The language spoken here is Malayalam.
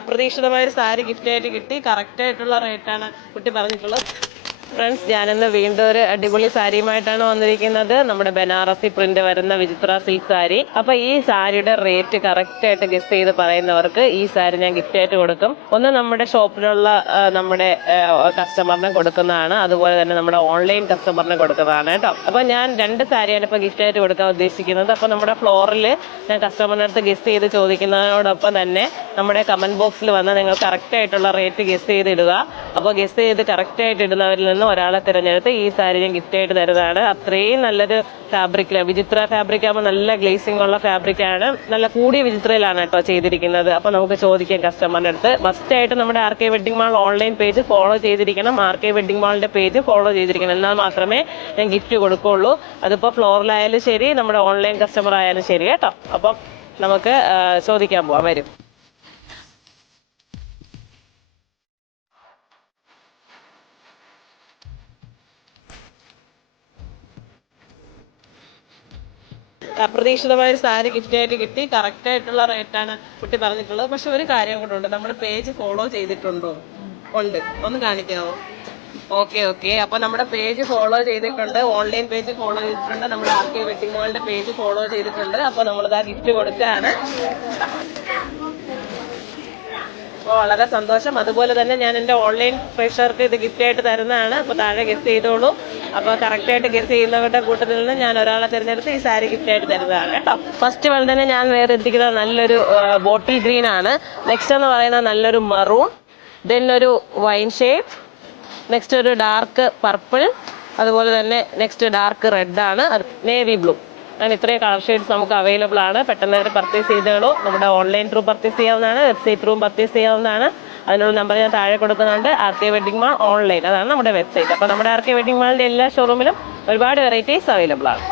അപ്രതീക്ഷിതമായ ഒരു സാരി ഗിഫ്റ്റായിട്ട് കിട്ടി. കറക്റ്റായിട്ടുള്ള റേറ്റാണ് കുട്ടി പറഞ്ഞിട്ടുള്ളത്. ഫ്രണ്ട്സ്, ഞാനിന്ന് വീണ്ടും ഒരു അടിപൊളി സാരിയുമായിട്ടാണ് വന്നിരിക്കുന്നത്. നമ്മുടെ ബനാറസി പ്രിന്റ് വരുന്ന വിചിത്ര സിൽക്ക് സാരി. അപ്പോൾ ഈ സാരിയുടെ റേറ്റ് കറക്റ്റായിട്ട് ഗസ് ചെയ്ത് പറയുന്നവർക്ക് ഈ സാരി ഞാൻ ഗിഫ്റ്റായിട്ട് കൊടുക്കും. ഒന്ന് നമ്മുടെ ഷോപ്പിലുള്ള നമ്മുടെ കസ്റ്റമറിനെ കൊടുക്കുന്നതാണ്, അതുപോലെ തന്നെ നമ്മുടെ ഓൺലൈൻ കസ്റ്റമറിനെ കൊടുക്കുന്നതാണ് കേട്ടോ. അപ്പോൾ ഞാൻ 2 സാരിയാണ് ഇപ്പോൾ ഗിഫ്റ്റായിട്ട് കൊടുക്കാൻ ഉദ്ദേശിക്കുന്നത്. അപ്പോൾ നമ്മുടെ ഫ്ലോറിൽ ഞാൻ കസ്റ്റമറിൻ്റെ അടുത്ത് ഗസ് ചെയ്ത് ചോദിക്കുന്നതിനോടൊപ്പം തന്നെ നമ്മുടെ കമൻറ്റ് ബോക്സിൽ വന്ന് നിങ്ങൾ കറക്റ്റായിട്ടുള്ള റേറ്റ് ഗസ് ചെയ്ത് ഇടുക. അപ്പോൾ ഗസ് ചെയ്ത് കറക്റ്റായിട്ട് ഇടുന്നവരിൽ നിന്ന് ഒരാളെ തിരഞ്ഞെടുത്ത് ഈ സാരി ഞാൻ ഗിഫ്റ്റായിട്ട് തരുന്നതാണ്. അത്രയും നല്ലൊരു ഫാബ്രിക്കിലാണ്, വിചിത്ര ഫാബ്രിക് ആകുമ്പോൾ നല്ല ഗ്ലേസിംഗ് ഉള്ള ഫാബ്രിക്കാണ്. നല്ല കൂടിയ വിചിത്രയിലാണ് കേട്ടോ ചെയ്തിരിക്കുന്നത്. അപ്പോൾ നമുക്ക് ചോദിക്കാം കസ്റ്റമറിൻ്റെ അടുത്ത്. മസ്റ്റായിട്ട് നമ്മുടെ RK wedding mall online page follow ചെയ്തിരിക്കണം. RK വെഡിങ് മാളിൻ്റെ പേജ് ഫോളോ ചെയ്തിരിക്കണം, എന്നാൽ മാത്രമേ ഞാൻ ഗിഫ്റ്റ് കൊടുക്കുകയുള്ളൂ. അതിപ്പോൾ ഫ്ലോറിലായാലും ശരി, നമ്മുടെ ഓൺലൈൻ കസ്റ്റമർ ആയാലും ശരി കേട്ടോ. അപ്പം നമുക്ക് ചോദിക്കാൻ പോവാം, വരും. അപ്രതീക്ഷിതമായ ഒരു സാരി ഗിഫ്റ്റായിട്ട് കിട്ടി. കറക്റ്റായിട്ടുള്ള റേറ്റാണ് കുട്ടി പറഞ്ഞിട്ടുള്ളത്. പക്ഷെ ഒരു കാര്യം കൂടെ ഉണ്ട്, നമ്മുടെ പേജ് ഫോളോ ചെയ്തിട്ടുണ്ടോ? ഉണ്ട്, ഒന്ന് കാണിക്കാമോ? ഓക്കെ. അപ്പൊ നമ്മുടെ പേജ് ഫോളോ ചെയ്തിട്ടുണ്ട്, ഓൺലൈൻ പേജ് ഫോളോ ചെയ്തിട്ടുണ്ട്, നമ്മുടെ RK വെഡിങ് മാളിന്റെ പേജ് ഫോളോ ചെയ്തിട്ടുണ്ട്. അപ്പൊ നമ്മളിതാ ഗിഫ്റ്റ് കൊടുക്കുകയാണ്. അപ്പോൾ വളരെ സന്തോഷം. അതുപോലെ തന്നെ ഞാൻ എൻ്റെ ഓൺലൈൻ പ്രേക്ഷകർക്ക് ഇത് ഗിഫ്റ്റായിട്ട് തരുന്നതാണ്. അപ്പോൾ താഴെ ഗസ്റ്റ് ചെയ്തോളൂ. അപ്പോൾ കറക്റ്റായിട്ട് ഗസ്റ്റ് ചെയ്യുന്നവരുടെ കൂട്ടത്തിൽ നിന്ന് ഞാൻ ഒരാളെ തിരഞ്ഞെടുത്ത് ഈ സാരി ഗിഫ്റ്റായിട്ട് തരുന്നതാണ് കേട്ടോ. ഫസ്റ്റ് വൺ തന്നെ ഞാൻ വേറെ എത്തിക്കുന്നത് നല്ലൊരു ബോട്ടിൽ ഗ്രീൻ ആണ്. നെക്സ്റ്റ് എന്ന് പറയുന്നത് നല്ലൊരു മറൂൺ, ദെൻ ഒരു വൈൻ ഷെയ്ഡ്, നെക്സ്റ്റ് ഒരു ഡാർക്ക് പർപ്പിൾ, അതുപോലെ തന്നെ നെക്സ്റ്റ് ഡാർക്ക് റെഡ് ആണ്, നേവി ബ്ലൂ. അങ്ങനെ ഇത്രയും കളർ ഷെയ്ഡ്സ് നമുക്ക് അവൈലബിൾ ആണ്. പെട്ടെന്ന് തന്നെ പർച്ചേസ് ചെയ്തോളൂ. നമ്മുടെ ഓൺലൈൻ ത്രൂ പർച്ചേസ് ചെയ്യാവുന്നതാണ്, വെബ്സൈറ്റ് ത്രൂ പർച്ചേസ് ചെയ്യാവുന്നതാണ്. അതിനുള്ള നമ്പർ ഞാൻ താഴെ കൊടുക്കുന്നുണ്ട്. RK വെഡിങ് മാൾ ഓൺലൈൻ, അതാണ് നമ്മുടെ വെബ്സൈറ്റ്. അപ്പോൾ നമ്മുടെ RK വെഡിങ് മാളിൻ്റെ എല്ലാ ഷോറൂമിലും ഒരുപാട് വെറൈറ്റീസ് അവൈലബിൾ ആണ്.